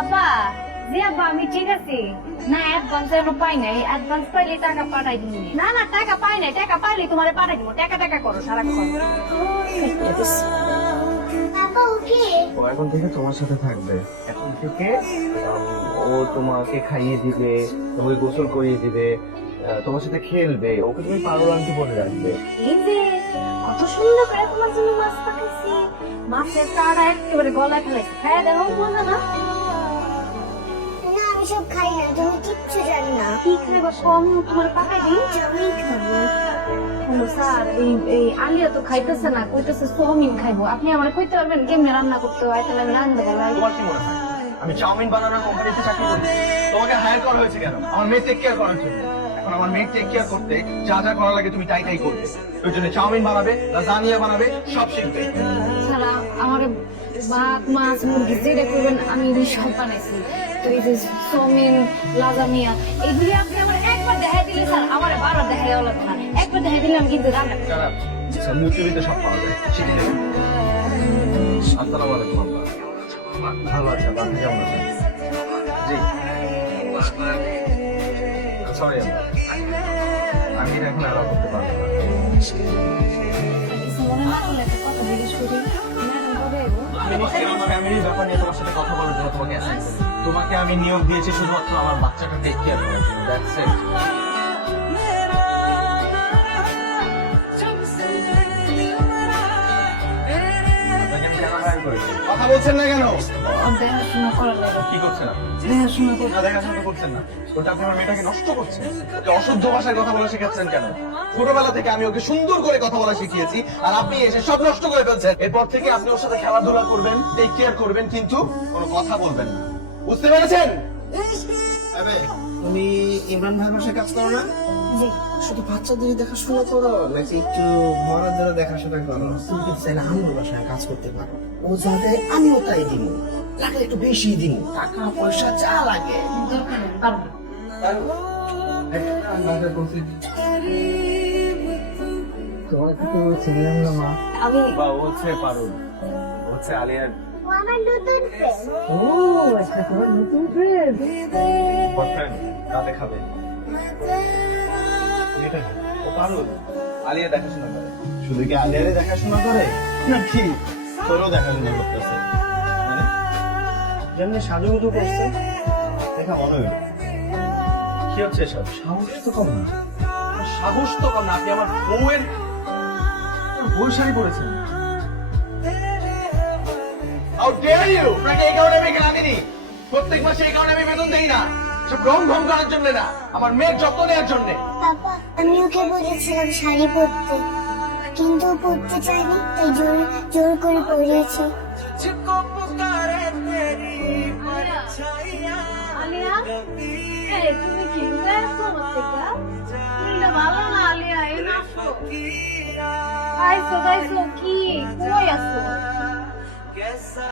আব্বা জি আব্বা আমি ঠিক আছি না অ্যাডভান্স এখনো পাই নাই অ্যাডভান্স পাইলে টাকা পাঠাই দিবি না না টাকা পাই নাই টাকা পাইলে তোমারে পাঠাই দিব টাকা টাকা করো সারাক্ষণ বাবা ওকে ও এখন থেকে তোমার সাথে থাকবে। এখন থেকে ও তোমাকে খাইয়ে দিবে, তোমাকে গোসল করিয়ে দিবে, তোমার সাথে খেলবে, ওকে তুমি পাগল আন্টি বলে রাখবে। এই যে কত সুন্দর করে তোমার জন্য মাছ পাঠাইছি মাছের কাঁড়া একেবারে গলায় ফেলাইছি খাই দেখো মজা না না আমি সব খাই না তুমি কিচ্ছু জানি না কি খাইবো কম তোমার পাঠাই দিই আমি খাবো হ্যালো স্যার এই আলিয়া তো খাইতেছে না কইতেছে চাউমিন খাইবো আপনি আমার কইতে পারবেন কেমনে রান্না করতে হয় তাহলে আমি রান্না দেখাই তোমার কি মনে হয় আমি চাউমিন বানানোর কোম্পানিতে চাকরি করি? তোমাকে হায়ার করা হয়েছে কেন? আমার মেয়ে টেক কেয়ার করার জন্য। এখন আমার মেয়ে টেক কেয়ার করতে যা যা করা লাগে তুমি তাই তাই করবে। ওই জন্য চাউমিন বানাবে, লাজানিয়া বানাবে, সব শিখবে। স্যার আমার ভাত মাছ মুরগি যেটা করবেন আমি এগুলি সব বানাইছি তো এই যে চাউমিন লাজানিয়া এগুলি আপনি আমার একবার দেখাই দিলে স্যার আমার বারবার দেখাই দেওয়া লাগবে না একবার দেখাই দিলে আমি কিন্তু রান্না করবো। যারা ইউটিউবে সব পাওয়া যায়, শিখে নেবে। আসসালামু আলাইকুম আব্বা। ভালো আছে, বাকি কেমন আছে? জি সরি আব্বা, আমি এটা এখন অ্যালাউ করতে পারবো না। কিছু মনে না করলে একটা কথা জিজ্ঞেস করি ম্যাডাম কবে এগো? আমি নিশ্চয়ই আমার ফ্যামিলির ব্যাপার নিয়ে তোমার সাথে কথা বলার জন্য তোমাকে অ্যাসাইন করি। তোমাকে আমি নিয়োগ দিয়েছি শুধুমাত্র আমার বাচ্চাটা টেক কেয়ার করার জন্য। That's it. আপনাকে আমি কেন হায়ার করেছি? কথা বলছেন না কেন? দেখাশোনা করার লাগে কি করছেন আপনি? দেখাশোনা করতে না, দেখাশোনা করছেন না। ওটা আপনি আমার মেয়েটাকে নষ্ট করছেন। ওকে অশুদ্ধ ভাষায় কথা বলা শেখাচ্ছেন কেন? ছোটবেলা থেকে আমি ওকে সুন্দর করে কথা বলা শিখিয়েছি, আর আপনি এসে সব নষ্ট করে ফেলছেন। এরপর থেকে আপনি ওর সাথে খেলাধুলা করবেন, টেক কেয়ার করবেন, কিন্তু কোনো কথা বলবেন না। বুঝতে পেরেছেন? তুমি ইমরান ভাইয়ের বাসায় কাজ করো না? জি শুধু বাচ্চাদের দেখাশোনা করো নাকি একটু বড়দের দেখাশোনা করো? তুমি কিন্তু চাইলে আমার বাসায় কাজ করতে পারো। ও যা দেয় আমিও তাই দিব, লাগলে একটু বেশি দিব, টাকা পয়সা যা লাগে। দরকার নেই পারবো তোমার কিছু বলছিলাম না মা। আমি বা ও হচ্ছে পারুল, ও হচ্ছে আলিয়ার ও আমার নতুন ফ্রেন্ড ও আচ্ছা, তোমার নতুন ফ্রেন্ড। বয়ফ্রেন্ড, রাতে খাবে। এটা কি? ও পারুল আলিয়া দেখাশোনা করে। শুধু কি আলিয়ারে দেখাশোনা করে নাকি তোরও দেখাশোনা করতেছে? মানে যেমনি সাজুগুজু করছে দেখা মনে হইল। কি হচ্ছে এসব? সাহস তো কম না, সাহস তো কম না। আপনি আমার বউয়ের শাড়ি পরেছেন। How dare you! আপনাকে এই কারণে আমি এখানে আনিনি। প্রত্যেক মাসে এই কারণে আমি বেতন দেই না। সব রং ভং করার জন্য না, আমার মেয়ের যত্ন নেওয়ার জন্য। পাপা আমি ওকে বলেছিলাম শাড়ি পরতে কিন্তু ও পরতে চায়নি তাই জোর জোর করে পরিয়েছি আলিয়া এই তুমি কি লুকায় আছো আমার থেকে তুমি ভালো না আলিয়া এই না আইসো কি কই আছো